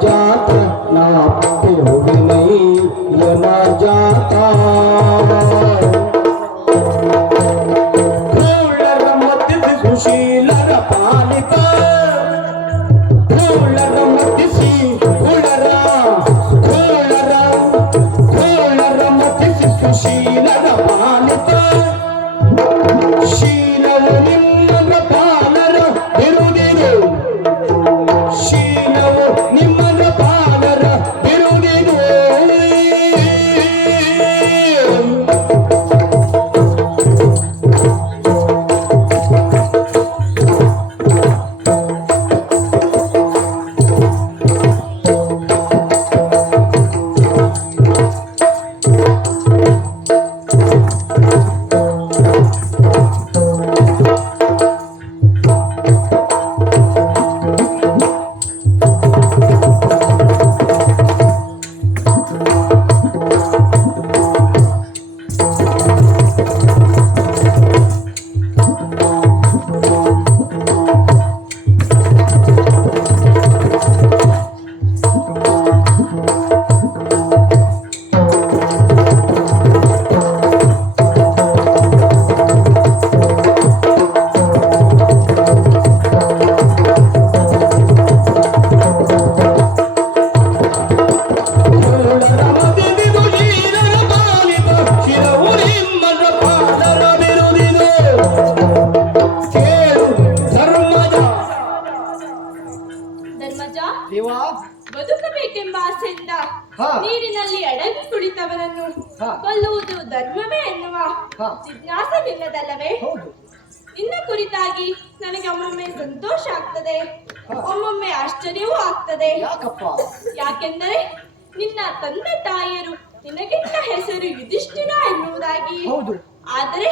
जाता ना पे होगी नहीं ये ना जाता फूलर मत सुशीलर पालित फूलर मत सी फूलरा फूलर मत सुशीलर पालित शीलव निम्न पालर बिरुदिರು ಶೀಲವು ನಿಮ್ಮನ ಪಾಲರ ಬಿರುದಿದು ಬದುಕಬೇಕೆಂಬ ಆಸೆಯಿಂದ ನೀರಿನಲ್ಲಿ ಅಡಗಿ ಕುಳಿತವರನ್ನು ಕೊಲ್ಲುವುದು ಧರ್ಮವೇ ಎನ್ನುವ ಜಿಜ್ಞಾಸವಿಲ್ಲದಲ್ಲವೇ? ನಿನ್ನ ಕುರಿತಾಗಿ ನನಗೆ ಒಮ್ಮೊಮ್ಮೆ ಸಂತೋಷ ಆಗ್ತದೆ, ಒಮ್ಮೊಮ್ಮೆ ಆಶ್ಚರ್ಯವೂ ಆಗ್ತದೆ. ಯಾಕೆಂದರೆ ನಿನ್ನ ತಂದೆ ತಾಯಿಯರು ನಿನಗಿಂತ ಹೆಸರು ಯುಧಿಷ್ಠಿರ ಎನ್ನುವುದಾಗಿ, ಆದರೆ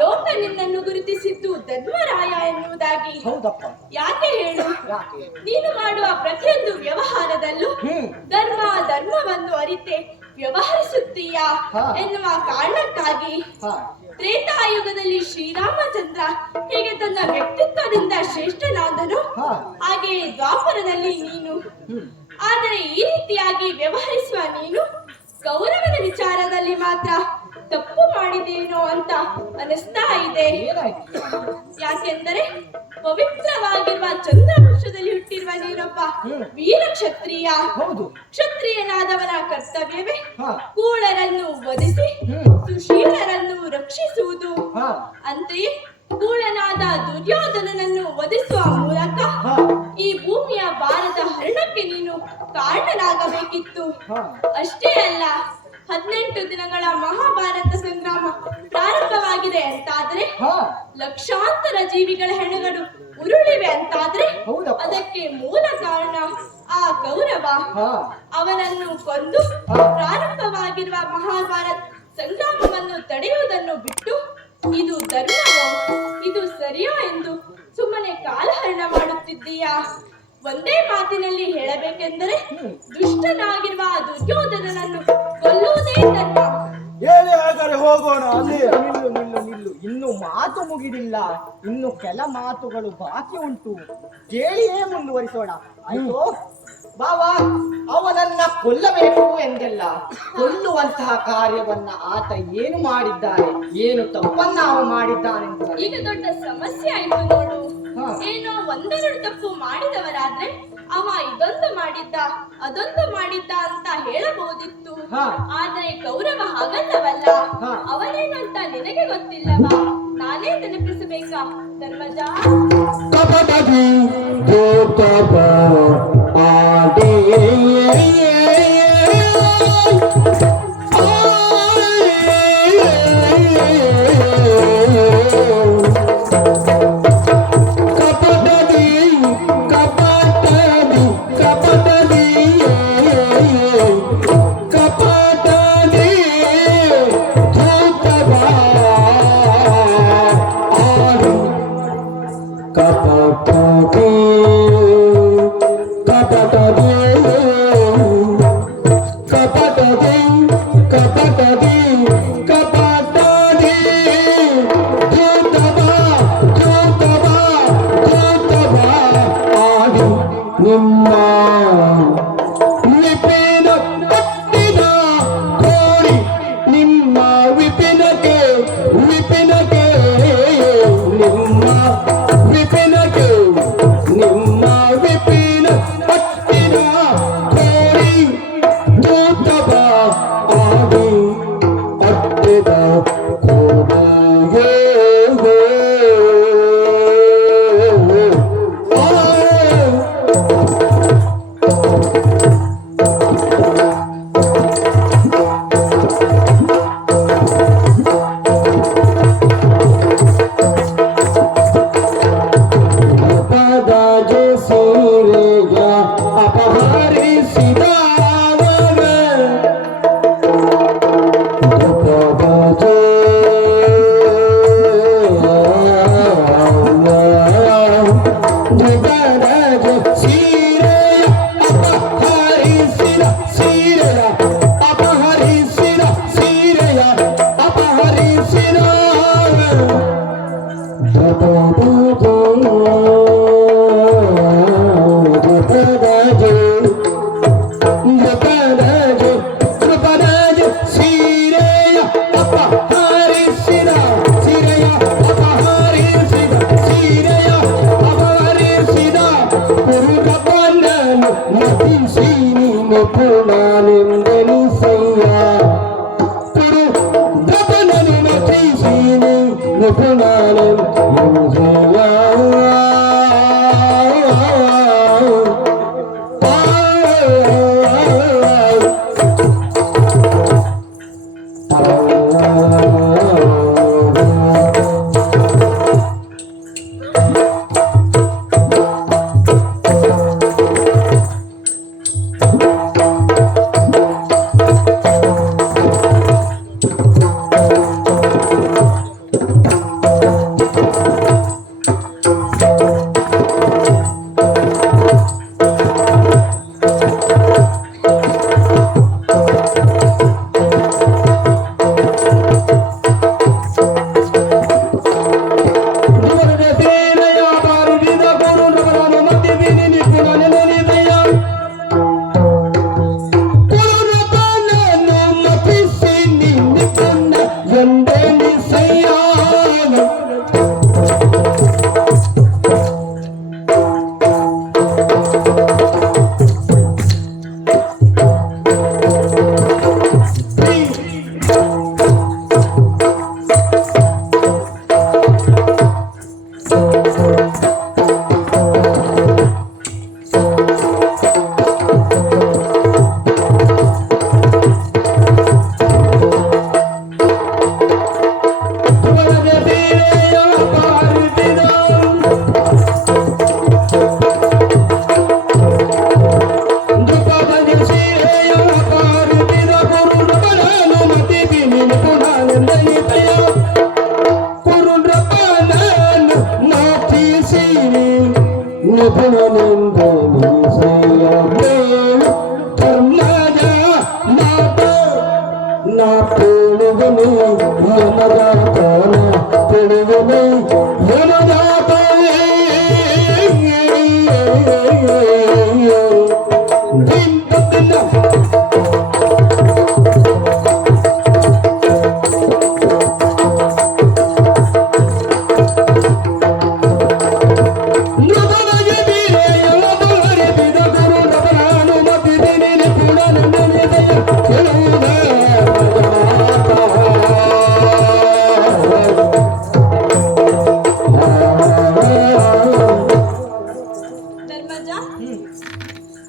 ಲೋಕ ನಿನ್ನನ್ನು ಗುರುತಿಸಿದ್ದು ಧರ್ಮರಾಯ ಎನ್ನುವುದಾಗಿ. ಯಾಕೆ ಹೇಳು? ನೀನು ಮಾಡುವ ಪ್ರತಿಯೊಂದು ವ್ಯವಹಾರದಲ್ಲೂ ಧರ್ಮವನ್ನು ಅರಿತೆ ವ್ಯವಹರಿಸುತ್ತೀಯಾ ಎನ್ನುವ ಕಾರಣಕ್ಕಾಗಿ ತ್ರೇತಾಯುಗದಲ್ಲಿ ಶ್ರೀರಾಮಚಂದ್ರ ಹೇಗೆ ತನ್ನ ವ್ಯಕ್ತಿತ್ವದಿಂದ ಶ್ರೇಷ್ಠನಾದನು, ಹಾಗೆ ದ್ವಾಪರದಲ್ಲಿ ನೀನು. ಆದರೆ ಈ ರೀತಿಯಾಗಿ ವ್ಯವಹರಿಸುವ ನೀನು ಗೌರವದ ವಿಚಾರದಲ್ಲಿ ಮಾತ್ರ ತಪ್ಪು ಮಾಡಿದೇನೋ ಅಂತ ಅನಿಸ್ತಾ ಇದೆ. ಯಾಕೆಂದರೆ ಪವಿತ್ರವಾಗಿರುವ ಚಂದ್ರವಂಶದಲ್ಲಿ ಹುಟ್ಟಿರುವ ನೀನೊಬ್ಬ ವೀರ ಕ್ಷತ್ರಿಯ. ಕ್ಷತ್ರಿಯನಾದವನ ಕರ್ತವ್ಯವೇ ಕೂಳರನ್ನು ವಧಿಸಿ ಸುಶೀಲರನ್ನು ರಕ್ಷಿಸುವುದು. ಅಂತೆಯೇ ಕೂಳನಾದ ದುರ್ಯೋಧನನನ್ನು ವಧಿಸುವ ಮೂಲಕ ಈ ಭೂಮಿಯ ಭಾರದ ಹರಣಕ್ಕೆ ನೀನು ಕಾರಣನಾಗಬೇಕಿತ್ತು. ಅಷ್ಟೇ ಅಲ್ಲ, 18 ದಿನಗಳ ಮಹಾಭಾರತ ಸಂಗ್ರಾಮ ಪ್ರಾರಂಭವಾಗಿದೆ ಅಂತಾದ್ರೆ, ಲಕ್ಷಾಂತರ ಜೀವಿಗಳ ಹೆಣಗಳು ಉರುಳಿವೆ ಅಂತಾದ್ರೆ ಅದಕ್ಕೆ ಮೂಲ ಕಾರಣ ಆ ಕೌರವ. ಅವನನ್ನು ಕೊಂದು ಪ್ರಾರಂಭವಾಗಿರುವ ಮಹಾಭಾರತ ಸಂಗ್ರಾಮವನ್ನು ತಡೆಯುವುದನ್ನು ಬಿಟ್ಟು ಇದು ಧರ್ಮವೋ, ಇದು ಸರಿಯೋ ಎಂದು ಸುಮ್ಮನೆ ಕಾಲಹರಣ ಮಾಡುತ್ತಿದ್ದೀಯಾ? ಒಂದೇ ಮಾತಿನಲ್ಲಿ ಹೇಳಬೇಕೆಂದರೆ ದುಷ್ಟನಾಗಿರುವ ದುರ್ಯೋಧನನನ್ನು ಕೊಲ್ಲುವುದೇ ಧರ್ಮ. ಹೇಳಿ ಹಾಗಾದ್ರೆ ಹೋಗೋಣ. ಅಲ್ಲಿ ನಿಲ್ಲು ನಿಲ್ಲು ನಿಲ್ಲು, ಇನ್ನು ಮಾತು ಮುಗಿದಿಲ್ಲ, ಇನ್ನು ಕೆಲ ಮಾತುಗಳು ಬಾಕಿ ಉಂಟು. ಕೇಳಿಯೇ ಮುಂದುವರಿಸೋಣ, ಆಯ್ತು? ಬಾವಾ, ಅವನನ್ನ ಕೊಲ್ಲಬೇಕು ಎಂದೆಲ್ಲ, ಕೊಲ್ಲುವಂತಹ ಕಾರ್ಯವನ್ನ ಆತ ಏನು ಮಾಡಿದ್ದಾನೆ, ಏನು ತಪ್ಪನ್ನ ಅವ ಮಾಡಿದ್ದಾನೆಂದು ಈಗ ದೊಡ್ಡ ಸಮಸ್ಯೆ ಆಯ್ತು ನೋಡು. ಏನೋ ಒಂದೆರಡು ತಪ್ಪು ಮಾಡಿದವರಾದ್ರೆ ಅವ ಇದೊಂದು ಮಾಡಿದ್ದ ಅದೊಂದು ಮಾಡಿದ್ದ ಅಂತ ಹೇಳಬಹುದಿತ್ತು. ಆದರೆ ಕೌರವ ಹಾಗಲ್ಲವಲ್ಲ. ಅವನೇನಂತ ನಿನಗೆ ಗೊತ್ತಿಲ್ಲವಾ? ನಾನೇ ನೆನಪಿಸಬೇಕಾ ಧರ್ಮಜ?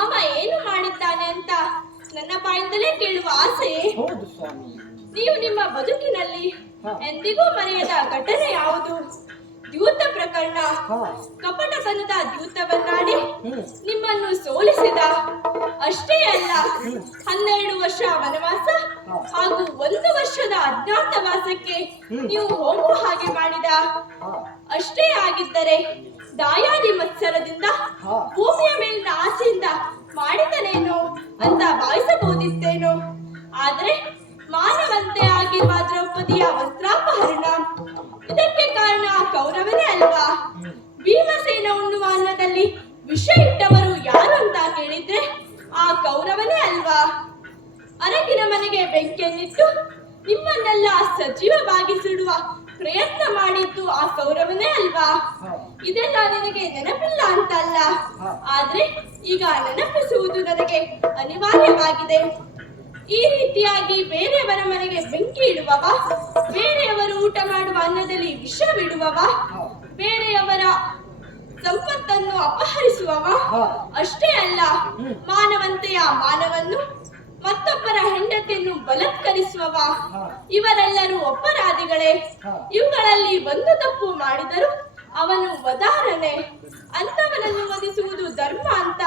ಅವ ಏನು ಮಾಡಿದ್ದಾನೆ ಅಂತ ನನ್ನ ಬಾಯಿಂದಲೇ ಕೇಳುವ ಆಸೆ. ಹೌದು ಸ್ವಾಮಿ. ನೀವು ನಿಮ್ಮ ಬದುಕಿನಲ್ಲಿ ಹಾ. ಎಂದಿಗೂ ಮರೆಯದ ಘಟನೆ ಯಾವುದು? ದ್ಯೂತ ಪ್ರಕರಣ. ಹಾ. ಕಪಟತನದ ದ್ಯೂತವನ್ನಾಡಿ ಹ್ಮ್. ನಿಮ್ಮನ್ನು ಸೋಲಿಸಿದ. ಅಷ್ಟೇ ಅಲ್ಲ, 12 ವರ್ಷ ವನವಾಸ ಹಾ. ಹಾಗೂ 1 ವರ್ಷದ ಅಜ್ಞಾತವಾಸಕ್ಕೆ ನೀವು ಹೋಗುವ ಹಾಗೆ ಮಾಡಿದ. ಹಾ. ಅಷ್ಟೇ ಆಗಿದ್ದರೆ ದಾಯಾದಿ ಮತ್ಸರದಿಂದ ಹಾ. ಭೂಮಿಯ ಮೇಲಿನ ಆಸೆಯಿಂದ ಮಾಡಿದನೇನೋ ಅಂತ ಭಾವಿಸಬಹುದಿತ್ತೇನೋ. ಆದ್ರೆ ಮಾನವಂತೆ ಆಗಿರುವ ದ್ರೌಪದಿಯ ವಸ್ತ್ರಾಪಹರಣ, ಇದಕ್ಕೆ ಕಾರಣ ಕೌರವನೇ ಅಲ್ವಾ? ಭೀಮಸೇನ ಉಣ್ಣುವ ಅನ್ನದಲ್ಲಿ ವಿಷ ಇಟ್ಟವರು ಯಾರು ಅಂತ ಕೇಳಿದ್ರೆ ಆ ಕೌರವನೇ ಅಲ್ವಾ? ಅರಗಿನ ಮನೆಗೆ ಬೆಂಕಿಯನ್ನಿಟ್ಟು ನಿಮ್ಮನ್ನೆಲ್ಲ ಸಜೀವವಾಗಿ ಸುಡುವ ಪ್ರಯತ್ನ ಮಾಡಿದ್ದು ಆ ಕೌರವನೇ ಅಲ್ವಾ? ಇದೆಲ್ಲ ನಿನಗೆ ನೆನಪಿಲ್ಲ ಅಂತಲ್ಲ, ಆದ್ರೆ ಈಗ ನೆನಪಿಸುವುದು ನನಗೆ ಅನಿವಾರ್ಯವಾಗಿದೆ. ಈ ರೀತಿಯಾಗಿ ಬೇರೆಯವರ ಮನೆಗೆ ಬೆಂಕಿ ಇಡುವವ, ಬೇರೆಯವರು ಊಟ ಮಾಡುವ ಅನ್ನದಲ್ಲಿ ವಿಷವಿಡುವವ, ಬೇರೆಯವರ ಸಂಪತ್ತನ್ನು ಅಪಹರಿಸುವವ, ಅಷ್ಟೇ ಅಲ್ಲ ಮಾನವಂತೆಯ ಮಾನವನ್ನು ಮತ್ತೊಬ್ಬರ ಹೆಂಡತಿಯನ್ನು ಬಲಾತ್ಕರಿಸುವವ, ಇವರೆಲ್ಲರೂ ಅಪರಾಧಿಗಳೇ. ಇವುಗಳಲ್ಲಿ ಒಂದು ತಪ್ಪು ಮಾಡಿದರೂ ಅವನು ವಧಾರನೆ. ಅಂತವನನ್ನು ವಧಿಸುವುದು ಧರ್ಮ ಅಂತ